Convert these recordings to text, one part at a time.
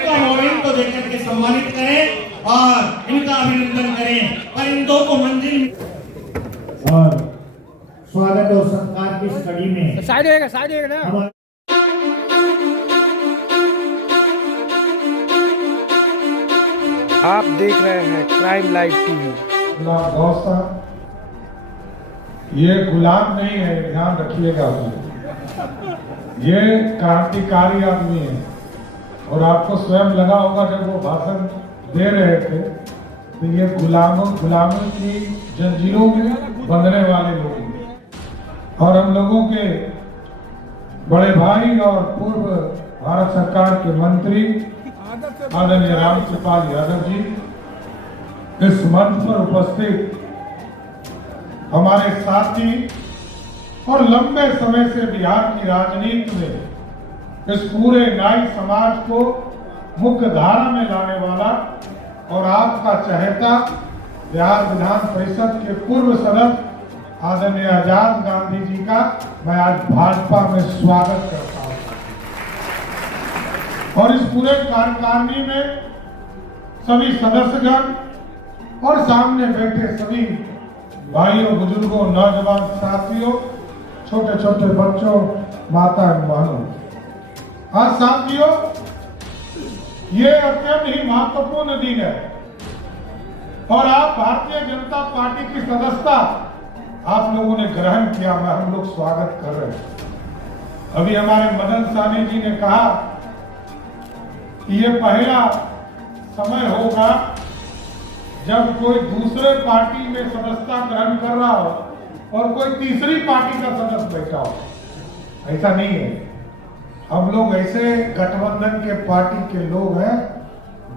को देकर के सम्मानित करें और इनका अभिनंदन करें और इन दो को मंजिल और स्वागत और सत्कार की इस कड़ी में साइड होएगा ना। आप देख रहे हैं क्राइम लाइव टीवी। दोस्त ये गुलाम नहीं है, ध्यान रखिएगा। ये क्रांतिकारी आदमी है और आपको स्वयं लगा होगा जब वो भाषण दे रहे थे तो ये गुलामों की जंजीरों में बंधने वाले लोग हैं। और हम लोगों के बड़े भाई और पूर्व भारत सरकार के मंत्री आदरणीय रामकृपाल यादव जी, इस मंच पर उपस्थित हमारे साथी और लंबे समय से बिहार की राजनीति में इस पूरे नाई समाज को मुख्य धारा में लाने वाला और आपका चहेता बिहार विधान परिषद के पूर्व सदस्य आदरणीय आजाद गांधी जी का मैं आज भाजपा में स्वागत करता हूं। और इस पूरे कार्यकारिणी में सभी सदस्यगण और सामने बैठे सभी भाइयों, बुजुर्गों, नौजवान साथियों, छोटे छोटे बच्चों, माता एवं बहनों, आज साथियों ये अत्यंत ही महत्वपूर्ण दिन है और आप भारतीय जनता पार्टी की सदस्यता आप लोगों ने ग्रहण किया, मैं हम लोग स्वागत कर रहे हैं। अभी हमारे मदन साहनी जी ने कहा कि ये पहला समय होगा जब कोई दूसरे पार्टी में सदस्यता ग्रहण कर रहा हो और कोई तीसरी पार्टी का सदस्य बैठा हो। ऐसा नहीं है, हम लोग ऐसे गठबंधन के पार्टी के लोग हैं।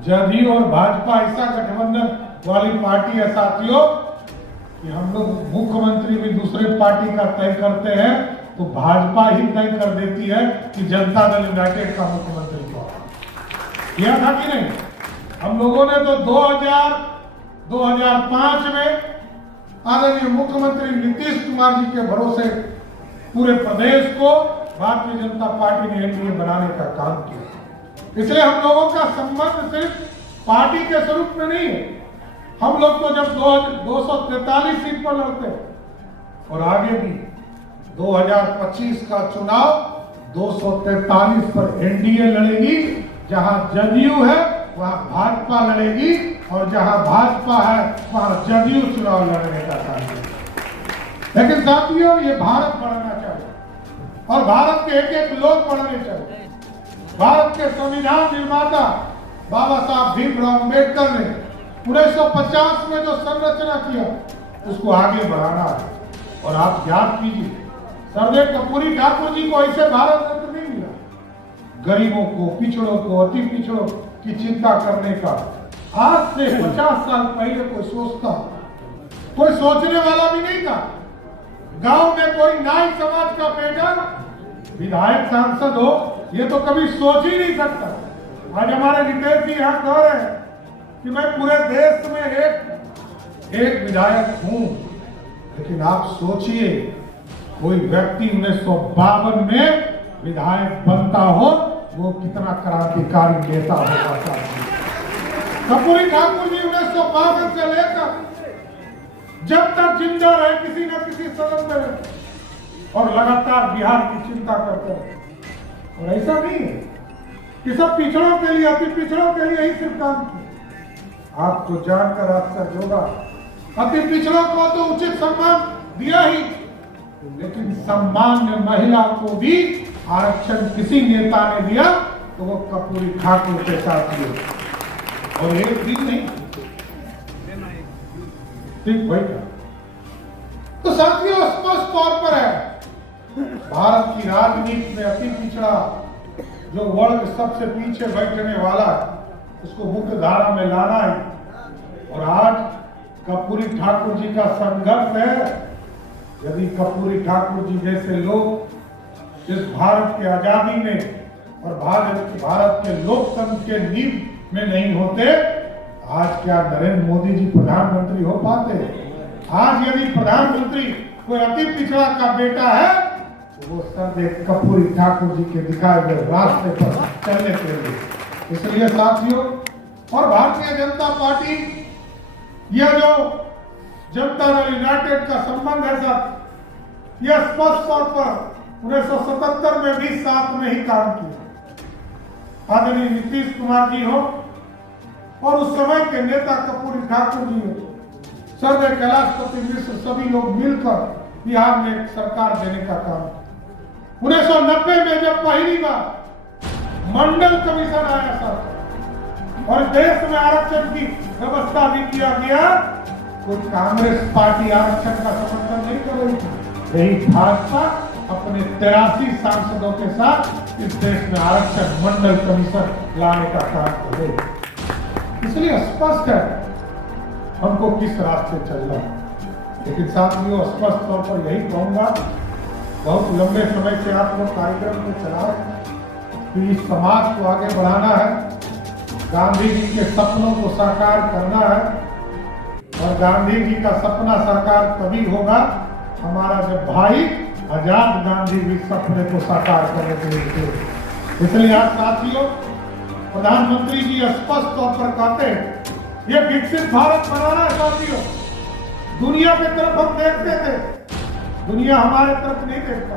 जदयू और भाजपा ऐसा गठबंधन वाली पार्टी है साथियों कि हम लोग मुख्यमंत्री भी दूसरे पार्टी का तय करते हैं तो भाजपा ही तय कर देती है कि जनता दल यूनाइटेड का मुख्यमंत्री कौन। किया था कि नहीं? हम लोगों ने तो 2005 में आदरणीय मुख्यमंत्री नीतीश कुमार जी के भरोसे पूरे प्रदेश को भारतीय जनता पार्टी ने एनडीए बनाने का काम किया। इसलिए हम लोगों का संबंध सिर्फ पार्टी के स्वरूप में नहीं है। हम लोग तो जब 243 सीट पर लड़ते और आगे भी 2025 का चुनाव 243 पर एनडीए लड़ेगी। जहां जदयू है वहां भाजपा लड़ेगी और जहां भाजपा है वहां जदयू चुनाव लड़ने का काम है। लेकिन साथियों ये भारत बढ़ना चाहिए और भारत के एक एक लोग बढ़ने चाहिए। भारत के संविधान निर्माता बाबा साहब भीमराव अम्बेडकर ने 1950 में जो संरचना किया उसको आगे बढ़ाना है। और आप याद कीजिए, सरदार कर्पूरी ठाकुर जी को ऐसे भारत रत्न नहीं मिला। गरीबों को, पिछड़ों को, अति पिछड़ों की चिंता करने का आज से 50 साल पहले कोई सोचता, कोई सोचने वाला भी नहीं था। गांव में कोई नाई समाज का बेटा विधायक सांसद हो ये तो कभी सोच ही नहीं सकता। आज हमारे रितेश जी यहाँ कह रहे हैं कि मैं पूरे देश में एक विधायक हूं, लेकिन आप सोचिए कोई व्यक्ति 1952 में विधायक बनता हो वो कितना क्रांतिकारी नेता होगा। कर्पूरी ठाकुर जी 1962 से लेकर जब तक जिंदा रहे किसी न किसी सदन में रहे और लगातार बिहार की चिंता करते रहे। और ऐसा नहीं है कि सब पिछड़ों के लिए, अति पिछड़ों के लिए ही सिर्फ काम किया। आपको जानकर आश्चर्य होगा, अति पिछड़ों को तो उचित सम्मान दिया ही, लेकिन सामान्य महिला को भी आरक्षण किसी नेता ने दिया तो वो कर्पूरी ठाकुर के साथ दिया। और एक दिन नहीं, ठीक भाई। तो साथियों स्पष्ट तौर पर है भारत की राजनीति में अति पिछड़ा जो वर्ग सबसे पीछे बैठने वाला है उसको मुख्य धारा में लाना है। और आज कर्पूरी ठाकुर जी का संघर्ष है। यदि कर्पूरी ठाकुर जी जैसे लोग इस भारत की आजादी में और भारत के लोकतंत्र के नींव में नहीं होते, आज क्या नरेंद्र मोदी जी प्रधानमंत्री हो पाते? आज यदि प्रधानमंत्री कोई अति पिछड़ा का बेटा है तो वो सरदेव कर्पूरी ठाकुर जी के दिखाए गए रास्ते पर चलने के लिए इसलिए साथियों, और भारतीय जनता पार्टी, यह जो जनता दल यूनाइटेड का संबंध है साथ, यह स्पष्ट तौर पर 1977 में भी साथ में ही काम किया। आदरणीय नीतीश कुमार जी हो और उस समय के नेता कर्पूरी ठाकुर जी हो, सर्वदलीय कैलाशपति मिश्र, सभी लोग मिलकर बिहार में एक सरकार देने का काम। 1990 में जब पहली बार मंडल कमीशन आया सर और देश में आरक्षण की व्यवस्था भी किया गया, कोई कांग्रेस पार्टी आरक्षण का समर्थन नहीं कर रही थी। यही भाजपा अपने 83 सांसदों के साथ इस देश में आरक्षण मंडल कमीशन लाने का काम कर रही। इसलिए स्पष्ट है हमको किस रास्ते चलना है। लेकिन साथियों, स्पष्ट तौर पर यही कहूंगा, बहुत लंबे समय से आप लोग कार्यक्रम में चला रहे हैं कि इस समाज को आगे बढ़ाना है, गांधी जी के सपनों को साकार करना है। और गांधी जी का सपना साकार तभी होगा हमारा जब भाई आजाद गांधी भी सपने को साकार करने के लिए थे। इसलिए आज साथियों, प्रधानमंत्री जी स्पष्ट तौर पर कहते हैं ये विकसित भारत बनाना है। साथियों, दुनिया की तरफ हम देखते थे, दुनिया हमारे तरफ नहीं देखता।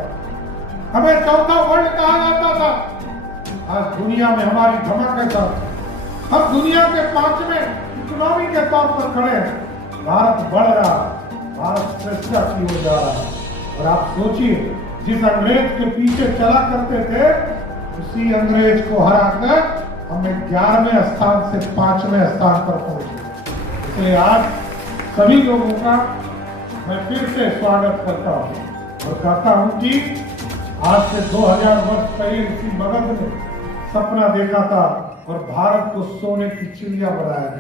हमें चौथा वर्ल्ड कहा जाता था, आज दुनिया में हमारी धमक है साथ। हम दुनिया के 5वें इकोनॉमी के तौर पर खड़े हैं। भारत बढ़ रहा, भारत श्रेष्ठता की ओर जा रहा है। और आप सोचिए, जिस अंग्रेज के पीछे चला करते थे, उसी अंग्रेज को हराकर हमें 11वें स्थान से 5वें स्थान पर पहुंचे। इसलिए आज सभी लोगों का मैं फिर से स्वागत करता हूं और कहता हूं कि आज से 2000 वर्ष पहले इसी मगध ने सपना देखा था और भारत को सोने की चिड़िया बनाया।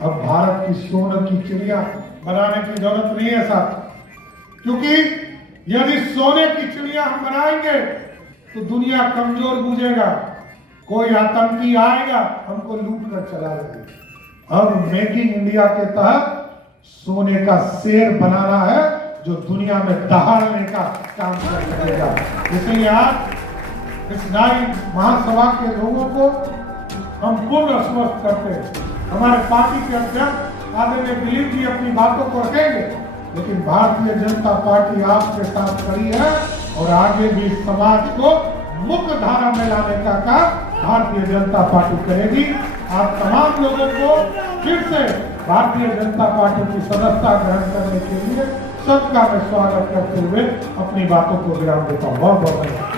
अब भारत की सोने की चिड़िया बनाने की जरूरत नहीं है साथ, क्योंकि यदि सोने की चिड़िया हम बनाएंगे तो दुनिया कमजोर बूझेगा, कोई आतंकी आएगा हमको लूट कर चला जाएगा। अब मेकिंग इंडिया के तहत सोने का शेर बनाना है जो दुनिया में दहाड़ने का काम कर सकेगा। इसलिए आज इस नारी महासभा के लोगों को हम पूर्ण आश्वस्त करते हैं। हमारे पार्टी के अध्यक्ष आदरणीय दिलीप जी अपनी बातों को रखेंगे, लेकिन भारतीय जनता पार्टी आपके साथ खड़ी है और आगे भी समाज को मुख्य धारा में लाने का काम भारतीय जनता पार्टी करेगी। आप तमाम लोगों को फिर से भारतीय जनता पार्टी की सदस्यता ग्रहण करने के लिए सबका मैं स्वागत करते हुए अपनी बातों को विराम देता हूँ। बहुत बहुत धन्यवाद।